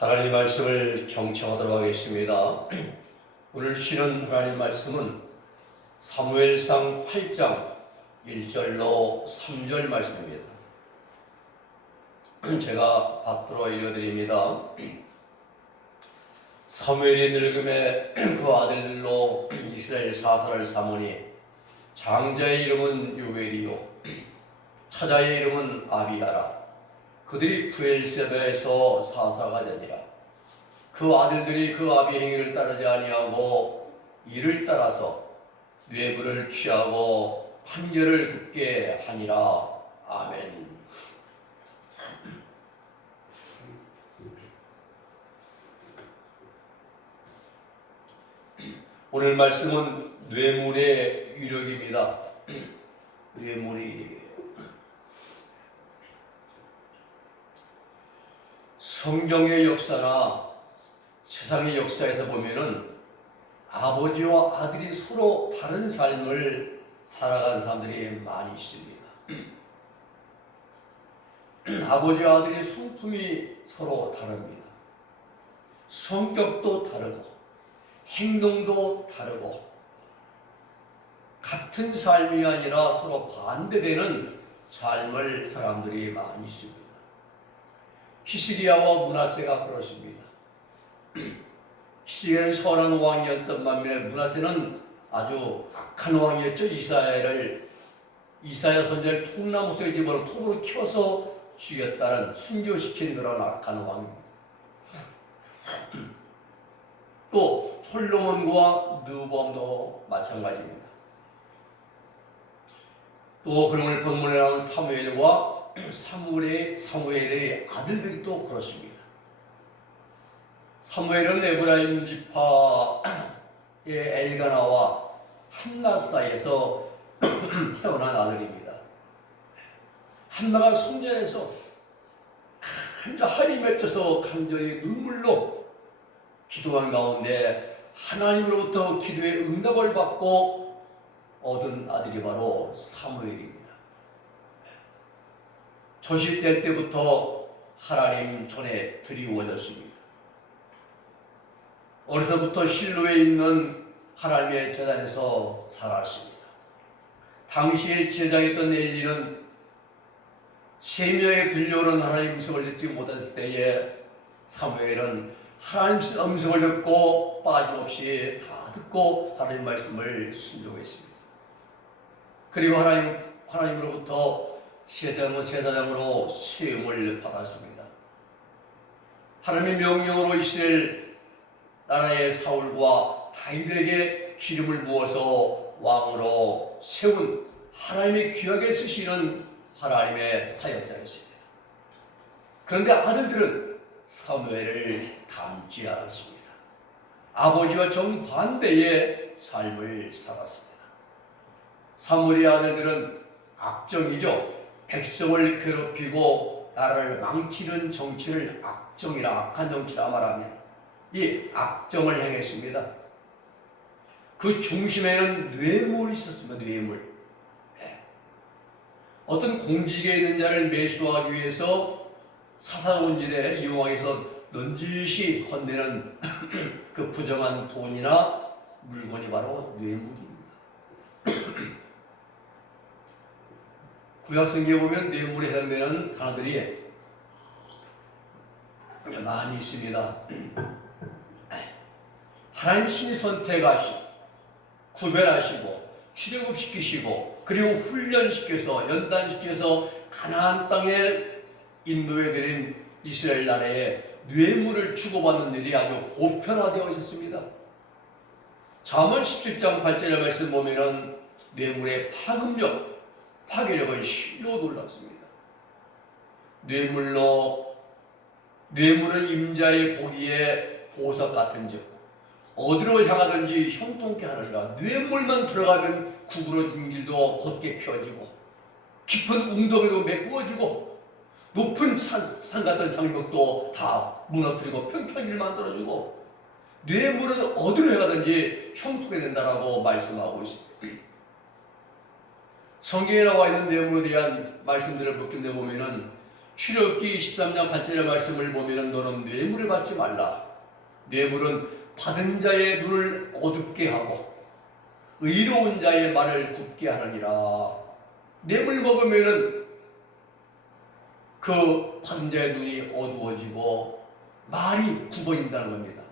하나님 말씀을 경청하도록 하겠습니다. 오늘 주시는 하나님 말씀은 사무엘상 8장 1절로 3절 말씀입니다. 제가 받들어 읽어드립니다. 사무엘이 늙음에 그 아들들로 이스라엘 사사를 삼으니 장자의 이름은 요엘이요 차자의 이름은 아비야라. 그들이 브엘세바에서 사사가 되니라. 그 아들들이 그 아비 행위를 따르지 아니하고 이를 따라서 뇌물을 취하고 판결을 굳게 하니라. 아멘. 오늘 말씀은 뇌물의 위력입니다. 뇌물의 위력이에요. 성경의 역사나 세상의 역사에서 보면은 아버지와 아들이 서로 다른 삶을 살아간 사람들이 많이 있습니다. 아버지와 아들의 성품이 서로 다릅니다. 성격도 다르고 행동도 다르고 같은 삶이 아니라 서로 반대되는 삶을 사람들이 많이 있습니다. 히스기야와 므낫세가 그렇습니다. 히스기야는 선한 왕이었던 반면에 므낫세는 아주 악한 왕이었죠. 이사야 선지자를 통나무 속에 집어넣어 톱으로 켜서 죽였다는 순교시킨 그런 악한 왕입니다. 또 솔로몬과 느보암도 마찬가지입니다. 또 그런 본문에 나온 사무엘과 사무엘의 아들들이 또 그렇습니다. 사무엘은 에브라임 지파의 엘가나와 한나 사이에서 태어난 아들입니다. 한나가 성전에서 한이 맺혀서 간절히 눈물로 기도한 가운데 하나님으로부터 기도의 응답을 받고 얻은 아들이 바로 사무엘입니다. 조실될 때부터 하나님 전에 드리워졌습니다. 어려서부터 실로에 있는 하나님의 제단에서 살았습니다. 당시에 제장했던 엘리는 세명에 들려오는 하나님의 음성을 듣지 못했을 때에 사무엘은 하나님의 음성을 듣고 빠짐없이 다 듣고 하나님의 말씀을 순종했습니다. 그리고 하나님으로부터 제사장으로 세움을 받았습니다. 하나님의 명령으로 이스라엘 나라의 사울과 다윗에게 기름을 부어서 왕으로 세운 하나님의 귀하게 쓰시는 하나님의 사역자였습니다. 그런데 아들들은 사무엘을 닮지 않았습니다. 아버지와 정반대의 삶을 살았습니다. 사무엘의 아들들은 악정이죠. 백성을 괴롭히고 나라를 망치는 정치를 악정이라 악한 정치라 말합니다. 이 악정을 행했습니다. 그 중심에는 뇌물이 있었습니다. 뇌물. 어떤 공직에 있는 자를 매수하기 위해서 사사원질에 이용하기 위해서 넌지시 건네는 그 부정한 돈이나 물건이 바로 뇌물입니다. 구약성경에 보면 뇌물에 해당되는 단어들이 많이 있습니다. 하나님 신이 선택하시고 구별하시고 출애굽시키시고 그리고 훈련시켜서 연단시켜서 가나안 땅에 인도해드린 이스라엘 나라에 뇌물을 주고받는 일이 아주 보편화되어 있었습니다. 잠언 17장 8절의 말씀 보면은 뇌물의 파괴력은 실로 놀랍습니다. 뇌물은 임자의 보기에 보석 같은즉 어디로 향하든지 형통케 하느니라. 뇌물만 들어가면 구부러진 길도 곧게 펴지고 깊은 웅덩이도 메꾸어지고 높은 산 같은 장벽도 다 무너뜨리고 평평히를 만들어주고 뇌물은 어디로 향하든지 형통해 된다라고 말씀하고 있습니다. 성경에 나와 있는 뇌물에 대한 말씀들을 보면 출애굽기 23장 8절의 말씀을 보면 너는 뇌물을 받지 말라. 뇌물은 받은 자의 눈을 어둡게 하고 의로운 자의 말을 굽게 하느니라. 뇌물 먹으면은 그 받은 자의 눈이 어두워지고 말이 굽어진다는 겁니다.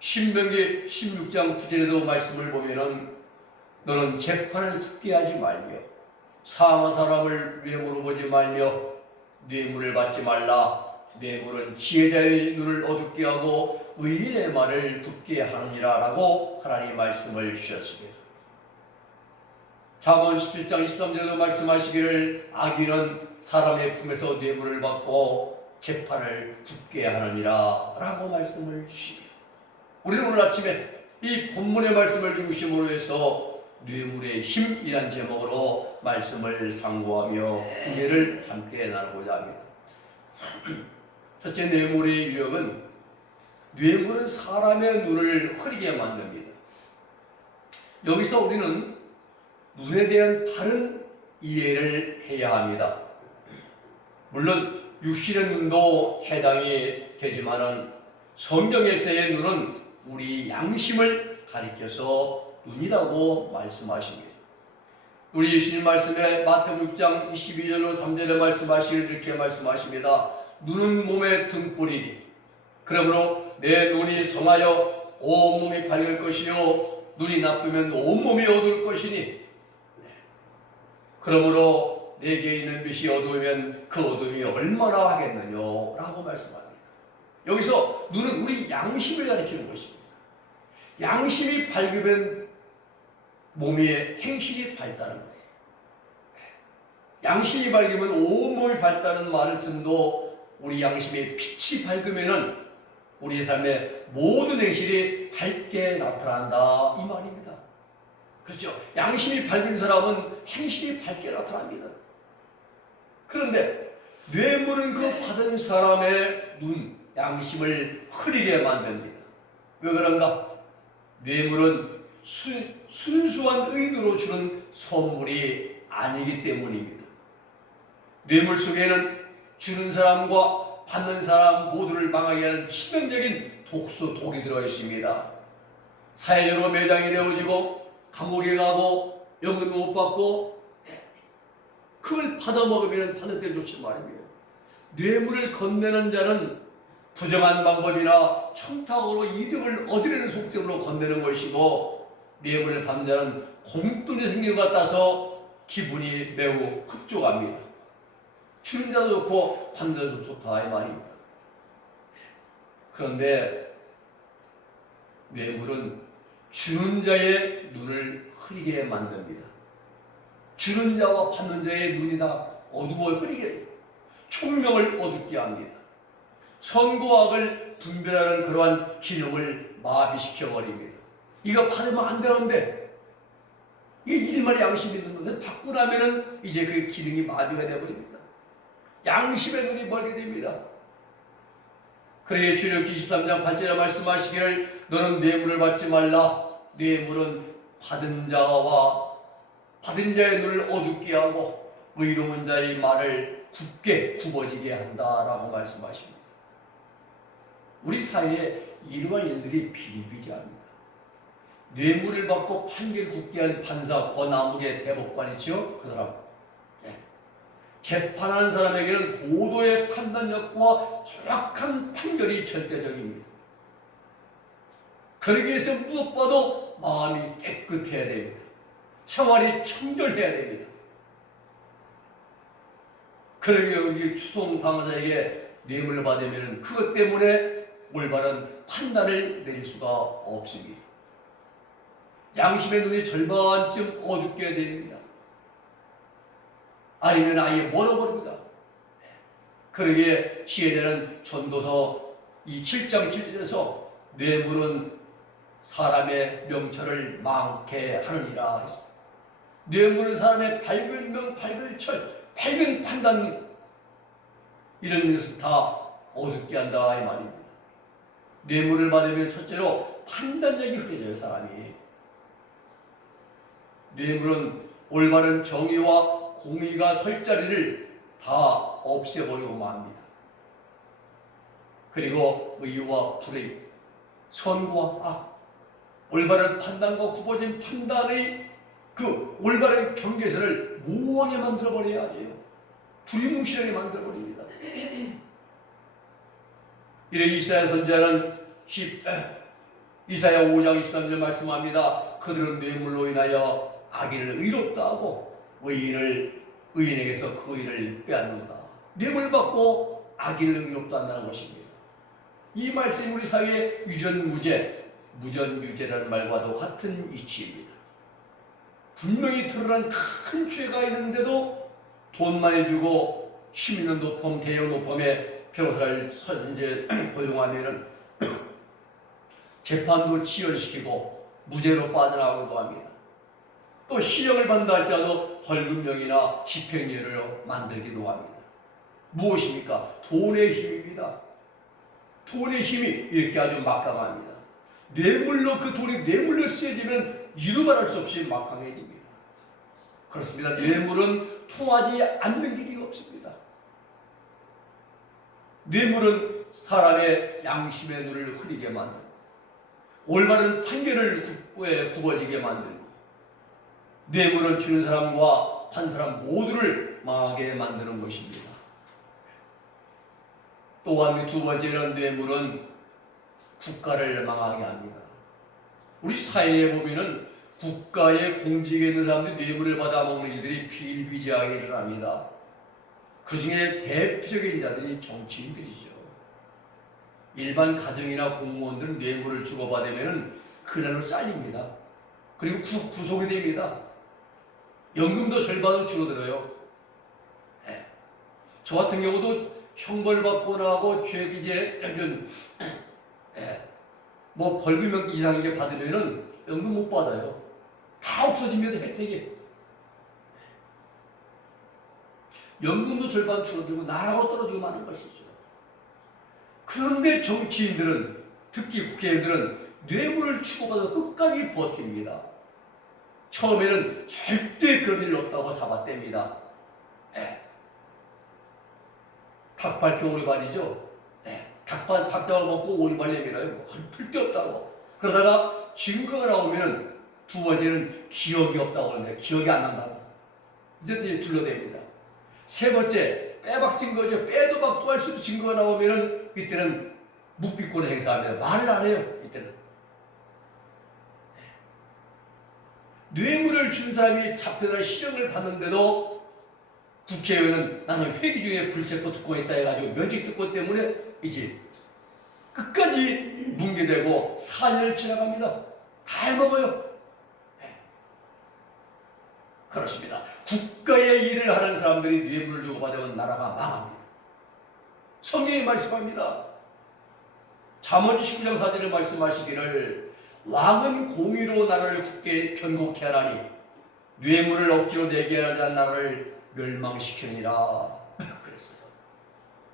신명기 16장 9절에도 말씀을 보면은 너는 재판을 굳게 하지 말며 상한 사람을 뇌물로 보지 말며 뇌물을 받지 말라. 뇌물은 지혜자의 눈을 어둡게 하고 의인의 말을 굽게 하느니라 라고 하나님 말씀을 주셨습니다. 잠언 17장 13절에도 말씀하시기를 악인은 사람의 품에서 뇌물을 받고 재판을 굳게 하느니라 라고 말씀을 주십니다. 우리는 오늘 아침에 이 본문의 말씀을 중심으로 해서 뇌물의 힘이란 제목으로 말씀을 상고하며 은혜를 함께 나누고자 합니다. 첫째, 뇌물의 유력은 뇌물은 사람의 눈을 흐리게 만듭니다. 여기서 우리는 눈에 대한 바른 이해를 해야 합니다. 물론 육신의 눈도 해당이 되지만은 성경에서의 눈은 우리 양심을 가리켜서 눈이라고 말씀하십니다. 우리 예수님 말씀에 마태복음 6장 22절로 3절에 말씀하시기를 이렇게 말씀하십니다. 눈은 몸의 등불이니 그러므로 내 눈이 성하여 온몸이 밝을 것이요 눈이 나쁘면 온몸이 어두울 것이니 그러므로 내게 있는 빛이 어두우면 그 어두움이 얼마나 하겠느냐 라고 말씀합니다. 여기서 눈은 우리 양심을 가리키는 것입니다. 양심이 밝으면 몸의 행실이 밝다는 거예요. 양심이 밝으면 온몸이 밝다는 말씀도 우리 양심의 빛이 밝으면은 우리의 삶의 모든 행실이 밝게 나타난다 이 말입니다. 그렇죠? 양심이 밝은 사람은 행실이 밝게 나타납니다. 그런데 뇌물은 그 받은 사람의 눈, 양심을 흐리게 만듭니다. 왜 그런가? 뇌물은 순수한 의도로 주는 선물이 아니기 때문입니다. 뇌물 속에는 주는 사람과 받는 사람 모두를 망하게 하는 치명적인 독이 들어있습니다. 사회적으로 매장이 되어지고 감옥에 가고 연금도 못 받고 그걸 받아먹으면 받을 때 좋지 말입니다. 뇌물을 건네는 자는 부정한 방법이나 청탁으로 이득을 얻으려는 속셈으로 건네는 것이고 뇌물을 받는 자는 공돈이 생긴 것 같아서 기분이 매우 흡족합니다. 주는 자도 좋고 받는 자도 좋다 이 말입니다. 그런데 뇌물은 주는 자의 눈을 흐리게 만듭니다. 주는 자와 받는 자의 눈이 다 어두워 흐리게 총명을 어둡게 합니다. 선과 악을 분별하는 그러한 기능을 마비시켜 버립니다. 이거 받으면 안 되는데 이게 일말의 양심이 있는 건데 받고 나면은 이제 그 기능이 마비가 되어 버립니다. 양심의 눈이 멀게 됩니다. 그래야 출애굽기 23장 8절에 말씀하시기를 너는 뇌물을 받지 말라. 뇌물은 받은 자의 눈을 어둡게 하고 의로운 자의 말을 굳게 굽어지게 한다라고 말씀하십니다. 우리 사회에 이러한 일들이 비일비재합니다. 뇌물을 받고 판결 굳게 한 판사, 권아무개 대법관이죠. 그 사람. 재판하는 사람에게는 고도의 판단력과 정확한 판결이 절대적입니다. 그러기 위해서 무엇보다도 마음이 깨끗해야 됩니다. 생활이 청결해야 됩니다. 그러기 위해 추송 당사자에게 뇌물을 받으면 그것 때문에 올바른 판단을 내릴 수가 없습니다. 양심의 눈이 절반쯤 어둡게 됩니다. 아니면 아예 멀어버립니다. 그러기에 지혜자는 전도서 이 7장 7절에서 뇌물은 사람의 명철을 망케 하느니라. 뇌물은 사람의 밝은 명, 밝은 철, 밝은 판단 이런 것을 다 어둡게 한다 이 말입니다. 뇌물을 받으면 첫째로 판단력이 흐려져요. 사람이. 뇌물은 올바른 정의와 공의가 설 자리를 다 없애버리고 맙니다. 그리고 의와 불의, 선과 악, 올바른 판단과 굽어진 판단의 그 올바른 경계선을 모호하게 만들어버려야 해요. 두리뭉실하게 만들어버립니다. 이래 이사야 선지자는 이사야 5장 23절 말씀합니다. 그들은 뇌물로 인하여 악인을 의롭다 하고 의인에게서 그 의를 빼앗는다. 뇌물 받고 악인을 의롭다 한다는 것입니다. 이 말씀이 우리 사회의 유전무죄, 무전유죄라는 말과도 같은 이치입니다. 분명히 드러난 큰 죄가 있는데도 돈 많이 주고 힘 있는 노펌, 대형 노펌에 변호사를 이제 고용하면은 재판도 지연시키고 무죄로 빠져나가기도 합니다. 또 실형을 받는다 할지라도 벌금형이나 집행유예를 만들기도 합니다. 무엇입니까? 돈의 힘입니다. 돈의 힘이 이렇게 아주 막강합니다. 뇌물로 그 돈이 뇌물로 쓰여지면 이루 말할 수 없이 막강해집니다. 그렇습니다. 뇌물은 통하지 않는 길이 없습니다. 뇌물은 사람의 양심의 눈을 흐리게 만들고 올바른 판결을 굽어지게 만들고 뇌물을 주는 사람과 판 사람 모두를 망하게 만드는 것입니다. 또한 두 번째는 뇌물은 국가를 망하게 합니다. 우리 사회에 보면은 국가의 공직에 있는 사람들이 뇌물을 받아먹는 일들이 비일비재하게 일어납니다. 그 중에 대표적인 자들이 정치인들이죠. 일반 가정이나 공무원들은 뇌물을 주고받으면 그날로 잘립니다. 그리고 구속이 됩니다. 연금도 절반으로 줄어들어요. 네. 저 같은 경우도 형벌 받고 나고 이제 뭐 벌금 이상하게 받으면은 연금 못 받아요. 다 없어집니다, 혜택이. 연금도 절반 줄어들고 나라고 떨어지고 마는 것이죠. 그런데 정치인들은, 특히 국회의원들은 뇌물을 주고받아 끝까지 버팁니다. 처음에는 절대 그런 일 없다고 잡아댑니다. 닭발표 오리발이죠. 닭 잡아먹고 오리발 내밀어요. 풀 데 없다고. 그러다가 증거가 나오면 두 번째는 기억이 없다고 하는데 기억이 안 난다고. 이제 둘러댑니다. 세 번째, 빼박진 거죠. 빼도 박도 할 수도 증거가 나오면은 이때는 묵비권을 행사합니다. 말을 안 해요. 이때는. 뇌물을 준 사람이 잡혀서 실형을 받는데도 국회의원은 나는 회기 중에 불체포 특권이 있다 해가지고 면책 특권 때문에 이제 끝까지 뭉개되고 4년을 지나갑니다. 다 해먹어요. 그렇습니다. 국가의 일을 하는 사람들이 뇌물을 주고 받으면 나라가 망합니다. 성경이 말씀합니다. 잠언 19장 4절에 말씀하시기를 왕은 공의로 나라를 굳게 견고케 하나니 뇌물을 억지로 내게 하지 않은 나라를 멸망시키니라 그랬어요.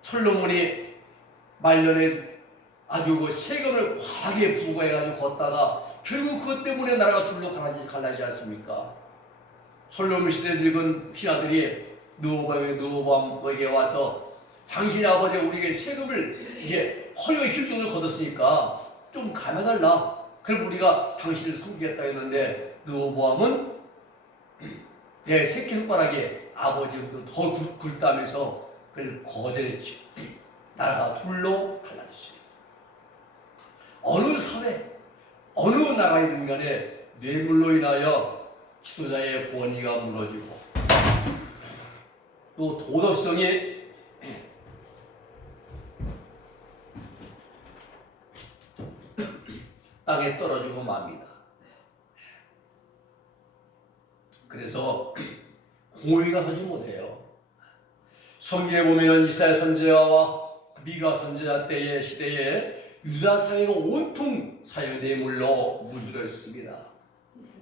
솔로몬이 말년에 아주 그 세금을 과하게 부과해가지고 걷다가 결국 그것 때문에 나라가 둘로 갈라지지 않습니까? 솔로몬 시대에 늙은 신하들이 느호밤에게 와서 당신의 아버지가 우리에게 세금을 이제 허용의 힐종을 거뒀으니까 좀 감해달라. 그럼 우리가 당신을 섬기겠다 했는데 느호보암은 내 새끼 손가락에 아버지보다 더 굵다면서 그를 거절했죠. 나라가 둘로 갈라졌습니다. 어느 사회, 어느 나라이든 간에 뇌물로 인하여 지도자의 권위가 무너지고 또 도덕성이 땅에 떨어지고 맙니다. 그래서 공의가 서지 못해요. 성경에 보면 이사야 선지자와 미가 선지자 때의 시대에 유다 사회가 온통 사회 뇌물로 물들어 있습니다.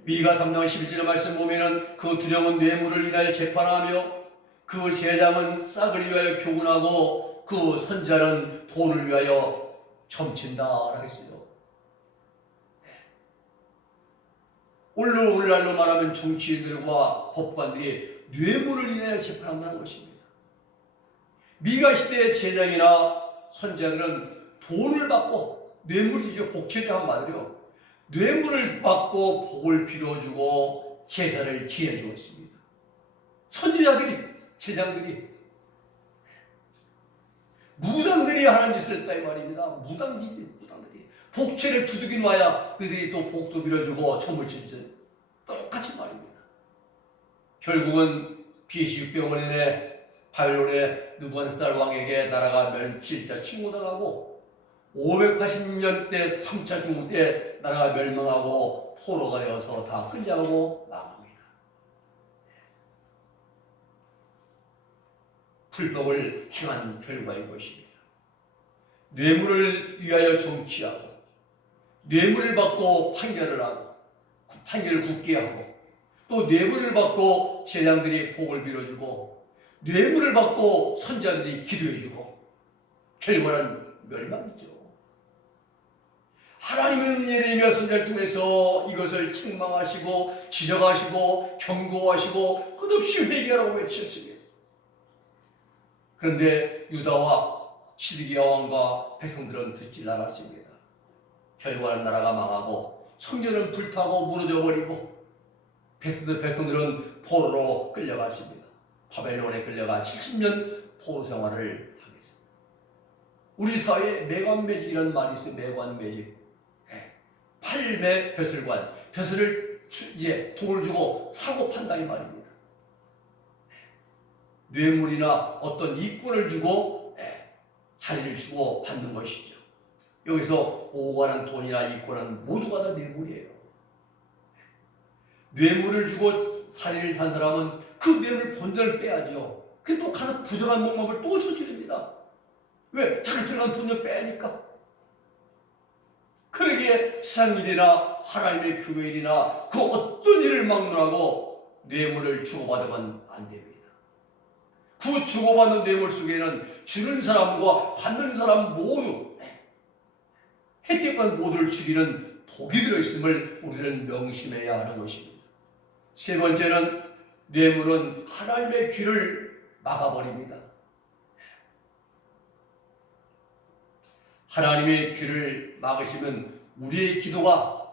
미가 3장 11절 말씀 보면 그 두령은 뇌물을 인하여 재판하며 그 제장은 싹을 위하여 교훈하고 그 선지자는 돈을 위하여 점친다 라고 했어요. 오늘날로 말하면 정치인들과 법관들이 뇌물을 인하여 재판한다는 것입니다. 미가 시대의 제장이나 선지자들은 돈을 받고 뇌물이죠. 복채를 한마디로 뇌물을 받고 복을 빌어주고 제사를 지내주었습니다. 선지자들이, 제장들이, 무당들이 하는 짓을 했다 이 말입니다. 무당들이 복채를 두둑이 놔야 그들이 또 복도 빌어주고 천물 치지. 똑같이 말입니다. 결국은 BC 600년에 바벨론의 느부갓네살 왕에게 나라가 멸실자 침공당하고 580년 때 3차 중국 때 나라가 멸망하고 포로가 되어서 다 끝나고 망합니다. 불법을 행한 결과인 것입니다. 뇌물을 위하여 정치하고 뇌물을 받고 판결을 하고 판결을 굳게 하고 또 뇌물을 받고 제장들이 복을 빌어주고 뇌물을 받고 선자들이 기도해주고 결과는 멸망이죠. 하나님은 예레미야 선지자를 통해서 이것을 책망하시고 지적하시고 경고하시고 끝없이 회개하라고 외쳤습니다. 그런데 유다와 시드기야 왕과 백성들은 듣지 않았습니다. 결과는 나라가 망하고 성전은 불타고 무너져버리고 백성들은 포로로 끌려갔습니다. 바벨론에 끌려가 70년 포로 생활을 하겠습니다. 우리 사회에 매관매직이라는 말이 있어요. 매관매직. 팔매 벼슬관. 벼슬을 이제 돈을 주고 사고 판다 이 말입니다. 뇌물이나 어떤 이권을 주고 자리를 주고 받는 것이죠. 여기서 오가는 돈이나 이권은 모두가 다 뇌물이에요. 뇌물을 주고 살인을 산 사람은 그 뇌물 본전을 빼야죠. 그게 또 가서 부정한 목마를 또 저지릅니다. 왜? 자기 들어간 본전 빼니까. 그러기에 세상 일이나 하나님의 교회 일이나 그 어떤 일을 막론하고 뇌물을 주고받으면 안 됩니다. 그 주고받는 뇌물 속에는 주는 사람과 받는 사람 모두 혜택받는 모두를 죽이는 독이 들어있음을 우리는 명심해야 하는 것입니다. 세 번째는 뇌물은 하나님의 귀를 막아버립니다. 하나님의 귀를 막으시면 우리의 기도가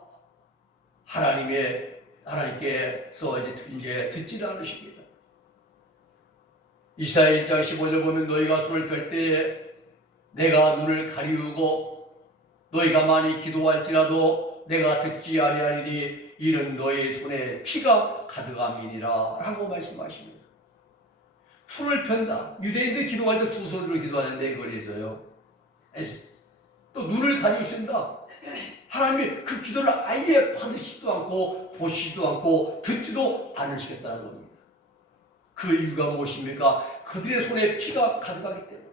하나님께서 이제 듣지를 않으십니다. 이사야 1장 15절 보면 너희가 손을 펼 때에 내가 눈을 가리우고 너희가 많이 기도할지라도 내가 듣지 아니하리니 이는 너희 손에 피가 가득함이니라 라고 말씀하십니다. 손을 편다. 유대인들 기도할 때 두 손으로 기도하는데 그래서요. 또 눈을 가리우신다. 하나님이 그 기도를 아예 받으시지도 않고 보시지도 않고 듣지도 않으시겠다는 겁니다. 그 이유가 무엇입니까? 그들의 손에 피가 가득하기 때문에.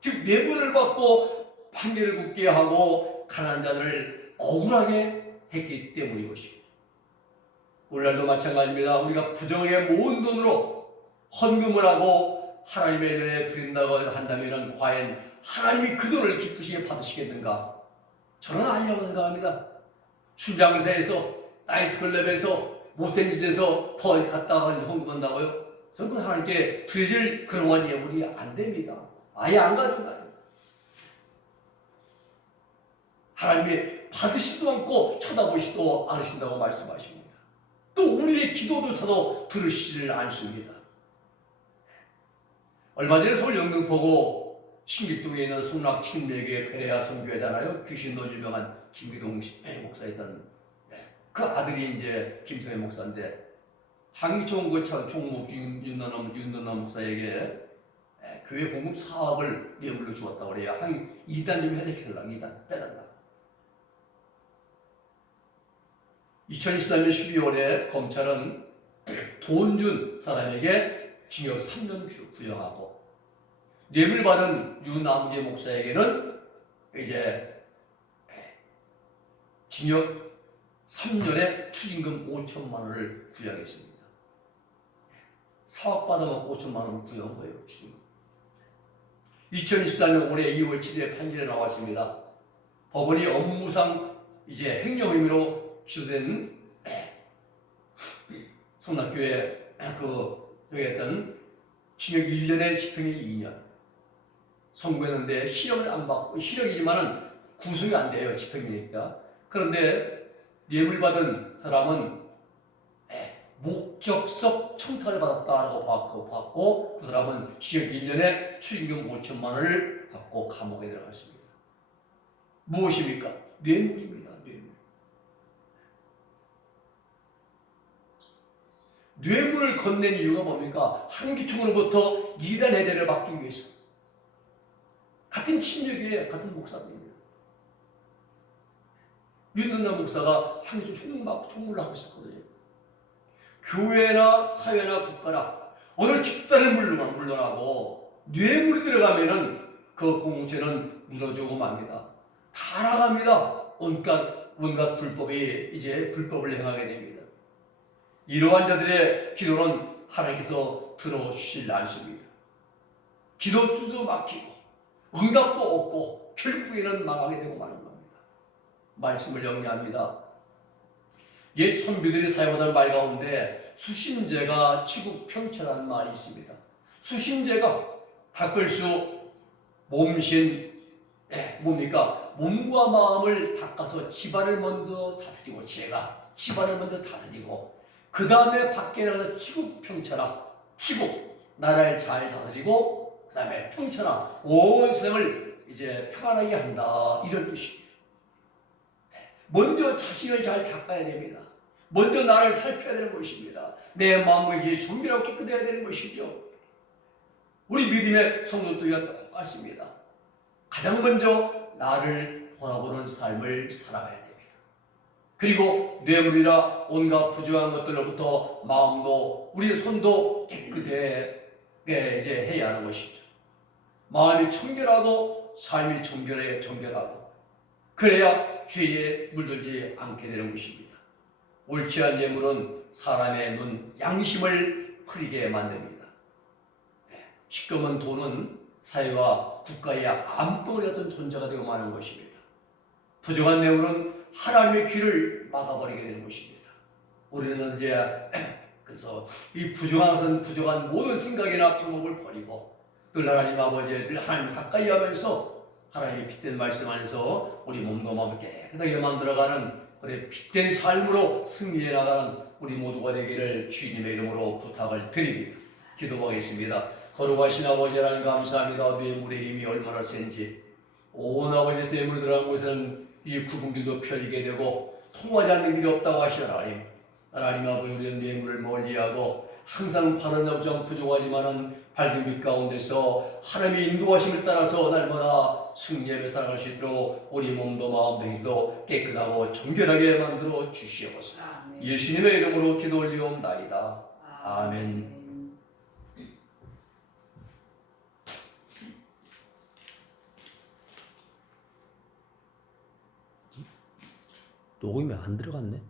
즉 뇌물을 받고 판결을 굳게 하고 가난한 자들을 억울하게 했기 때문인 것입니다. 오늘날도 마찬가지입니다. 우리가 부정하게 모은 돈으로 헌금을 하고 하나님의 전에 드린다고 한다면 과연 하나님이 그 돈을 기쁘시게 받으시겠는가? 저는 아니라고 생각합니다. 출장사에서 나이트클럽에서 못된 짓에서 더 갖다가 헌금한다고요? 저는 하나님께 드릴 그러한 예물이 안 됩니다. 아예 안 가져가요. 하나님이 받으시지도 않고 쳐다보시지도 않으신다고 말씀하십니다. 또 우리의 기도조차도 들으시지를 않습니다. 얼마 전에 서울 영등포구 신길동에 있는 송락 침례교회 베레아 선교회잖아요. 귀신도 유명한 김기동 목사였던 그 아들이 이제 김성애 목사인데 한기총 그 총무 윤던남 목사에게 교회 공급 사업을 뇌물로 주었다고 그래요. 한 2단 좀 해석해달라고 2단 빼달라고. 2023년 12월에 검찰은 돈 준 사람에게 징역 3년 구형하고 뇌물 받은 윤아무개 목사에게는 이제 징역 3년에 추징금 5천만 원을 구형했습니다. 사업 받아먹고 5천만 원을 구형한 거예요. 추징금. 2024년 올해 2월 7일에 판결이 나왔습니다. 법원이 업무상 이제 횡령 혐의로 기소된 성락교회 그 여기 했던 징역 1년에 집행유예 2년. 선고했는데 실형을 안 받고, 실형이지만은 구속이 안 돼요. 집행유예니까. 그런데 뇌물 받은 사람은 목적성 청탁을 받았다라고 받고 그 사람은 징역 1년에 추징금 5천만 원을 받고 감옥에 들어갔습니다. 무엇입니까? 뇌물입니다. 뇌물. 뇌물을 건넨 이유가 뭡니까? 한기총으로부터 이단 해제를 받기 위해서. 같은 침략이에요. 같은 목사들입니다. 윤은나 목사가 한기총 총무를 하고 있었거든요. 교회나 사회나 국가나 어느 집단을 물러나고 뇌물이 들어가면은 그 공동체는 무너지고 맙니다. 타락합니다. 온갖 불법이 이제 불법을 행하게 됩니다. 이러한 자들의 기도는 하나님께서 들어주실 않습니다. 기도주도 막히고 응답도 없고 결국에는 망하게 되고 마는 겁니다. 말씀을 정리합니다. 옛 선비들이 사용하던 말 가운데 수심제가 치국평천한 말이 있습니다. 수심제가 닦을 수 몸신, 뭡니까? 몸과 마음을 닦아서 집안을 먼저 다스리고, 제가 집안을 먼저 다스리고, 그 다음에 밖에 나가서 치국평천하, 치국, 나라를 잘 다스리고, 그 다음에 평천하, 온 세상을 이제 평안하게 한다. 이런 뜻입니다. 먼저 자신을 잘 닦아야 됩니다. 먼저 나를 살펴야 되는 것입니다. 내 마음과 이제 정결하고 깨끗해야 되는 것이죠. 우리 믿음의 성도들과 똑같습니다. 가장 먼저 나를 돌아보는 삶을 살아가야 됩니다. 그리고 뇌물이나 온갖 부정한 것들로부터 마음도 우리의 손도 깨끗하게 이제 해야 하는 것이죠. 마음이 청결하고 삶이 정결하고 그래야 죄에 물들지 않게 되는 것입니다. 옳지 않은 예물은 사람의 눈, 양심을 흐리게 만듭니다. 시꺼먼 돈은 사회와 국가의 암덩어리 같은 존재가 되고 마는 것입니다. 부정한 뇌물은 하나님의 귀를 막아버리게 되는 것입니다. 우리는 이제 그래서 이 부정한 모든 생각이나 방법을 버리고 늘 하나님 아버지를 하나님 가까이 하면서 하나님의 빛된 말씀 안에서 우리 몸도 마음을 깨끗하게 만들어가는 우리 빛된 삶으로 승리해 나가는 우리 모두가 되기를 주님의 이름으로 부탁을 드립니다. 기도하겠습니다. 거룩하신 아버지 하나님 감사합니다. 뇌물의 힘이 얼마나 센지 온 아버지 뇌물 들어간 곳에는 이 구분길도 펴지게 되고 통하지 않는 길이 없다고 하시는 하나님 아버지 우리는 뇌물을 멀리하고 항상 바른 점점 부족하지만은 밝은 빛 가운데서 하나님의 인도하심을 따라서 날마다 승리하며 살아갈 수 있도록 우리 몸도 마음 행실도 깨끗하고 정결하게 만들어 주시옵소서. 예수님의 이름으로 기도 올리옵나이다. 아멘. 녹음이 안 들어갔네.